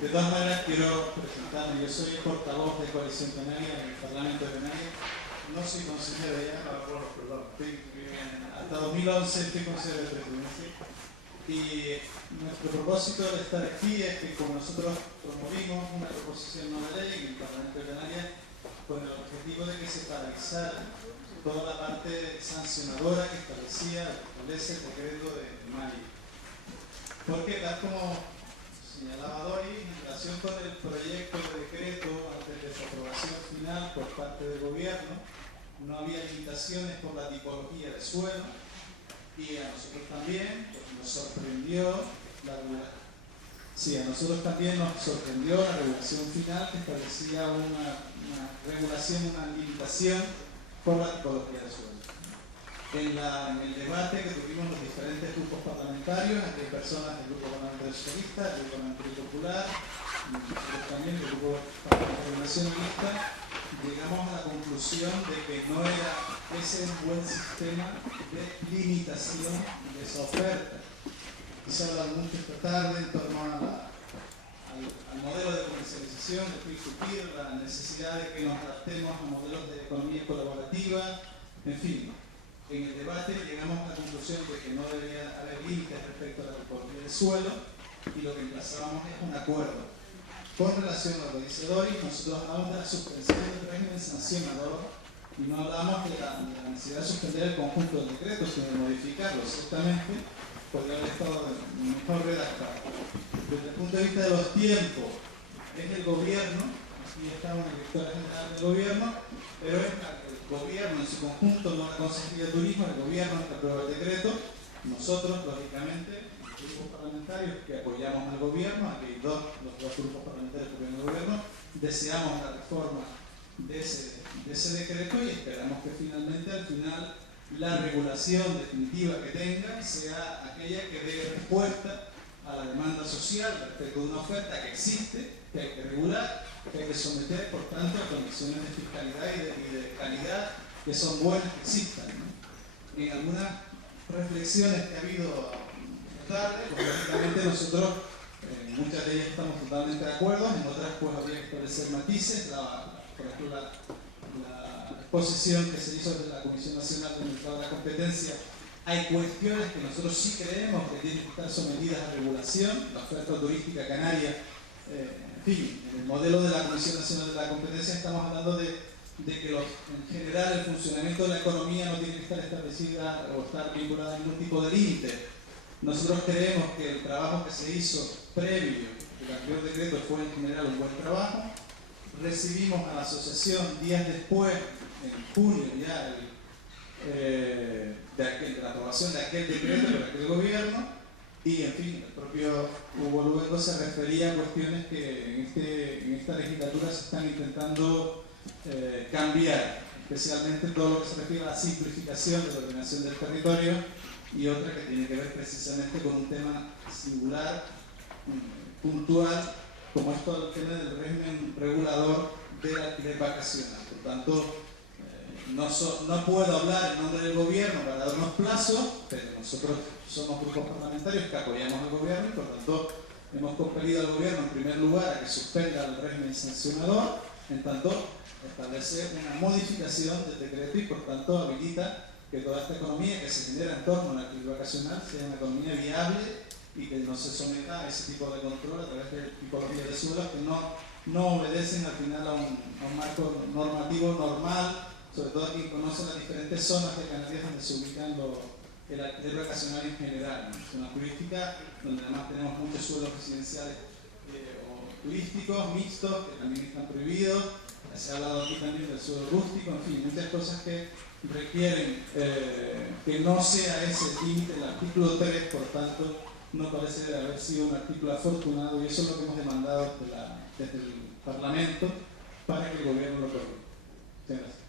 De todas maneras, quiero presentarme. Yo soy portavoz de Coalición Canaria en el Parlamento de Canarias. No soy consejero ya, hasta 2011 fui consejero de presidencia. Y nuestro propósito de estar aquí es que, como nosotros promovimos una proposición no de ley en el Parlamento de Canarias con el objetivo de que se paralizara toda la parte sancionadora que establece el decreto de Mali. Porque, tal como señalaba Dori, en relación con el proyecto de decreto antes de su aprobación final por parte del gobierno, no había limitaciones por la tipología de suelo, y a nosotros también nos sorprendió la regulación final que establecía una regulación, una limitación por la tipología de suelo. En el debate que tuvimos los diferentes grupos parlamentarios, entre personas del Grupo Parlamentario Socialista, del Grupo Parlamentario Popular, y también del Grupo Parlamentario Nacionalista, llegamos a la conclusión de que no era ese un buen sistema de limitación de esa oferta. Y se habla mucho esta tarde en torno al modelo de comercialización, de peer-to-peer, la necesidad de que nos adaptemos a modelos de economía colaborativa, en fin. En el debate llegamos a la conclusión de que no debería haber límites respecto a la tipología del suelo, y lo que emplazábamos es un acuerdo. Con relación a lo que dice Dori, nosotros hablamos de la suspensión del régimen sancionador y no hablamos de la necesidad de suspender el conjunto del decreto, sino de modificarlo. Ciertamente podría haber estado mejor redactado. Desde el punto de vista de los tiempos, es el gobierno, aquí está una directora general del gobierno, pero es el gobierno en su conjunto, no la Consejería de Turismo, el gobierno que aprueba el decreto. Nosotros, lógicamente, grupos parlamentarios que apoyamos al gobierno, aquí los dos grupos parlamentarios que apoyan al gobierno, deseamos la reforma de ese decreto y esperamos que finalmente, al final, la regulación definitiva que tenga sea aquella que dé respuesta a la demanda social respecto de una oferta que existe, que hay que regular, que hay que someter, por tanto, a condiciones de fiscalidad y de calidad que son buenas que existan, ¿no? En algunas reflexiones que ha habido tarde, pues lógicamente nosotros en muchas de ellas estamos totalmente de acuerdo, en otras pues habría que establecer matices. Por ejemplo, la exposición que se hizo desde la Comisión Nacional del Mercado de la Competencia, hay cuestiones que nosotros sí creemos que tienen que estar sometidas a regulación. La oferta turística canaria, en fin, en el modelo de la Comisión Nacional de la Competencia estamos hablando de que en general el funcionamiento de la economía no tiene que estar establecida o estar vinculada a ningún tipo de límite. Nosotros creemos que el trabajo que se hizo previo al anterior decreto fue en general un buen trabajo. Recibimos a la asociación días después, en junio ya, de la aprobación de aquel decreto por aquel gobierno, y en fin, el propio Hugo Luengo se refería a cuestiones que en esta legislatura se están intentando cambiar, especialmente todo lo que se refiere a la simplificación de la ordenación del territorio, y otra que tiene que ver precisamente con un tema singular, puntual, como es todo el tema del régimen regulador del alquiler vacacional. Por tanto, no puedo hablar en nombre del gobierno para dar unos plazos, pero nosotros somos grupos parlamentarios que apoyamos al gobierno y por tanto hemos compelido al gobierno en primer lugar a que suspenda el régimen sancionador, en tanto establece una modificación del decreto y por tanto habilita que toda esta economía que se genera en torno al alquiler vacacional sea una economía viable y que no se someta a ese tipo de control a través de tipologías de suelos que no obedecen al final a un marco normativo normal, sobre todo quien conoce las diferentes zonas de Canarias donde se ubican el alquiler vacacional en general, ¿no? Zona turística, donde además tenemos muchos suelos residenciales o turísticos, mixtos, que también están prohibidos. Se ha hablado aquí también del suelo rústico, en fin, muchas cosas que requieren que no sea ese límite. El artículo 3, por tanto, no parece haber sido un artículo afortunado, y eso es lo que hemos demandado desde el Parlamento para que el gobierno lo corrija. Muchas gracias.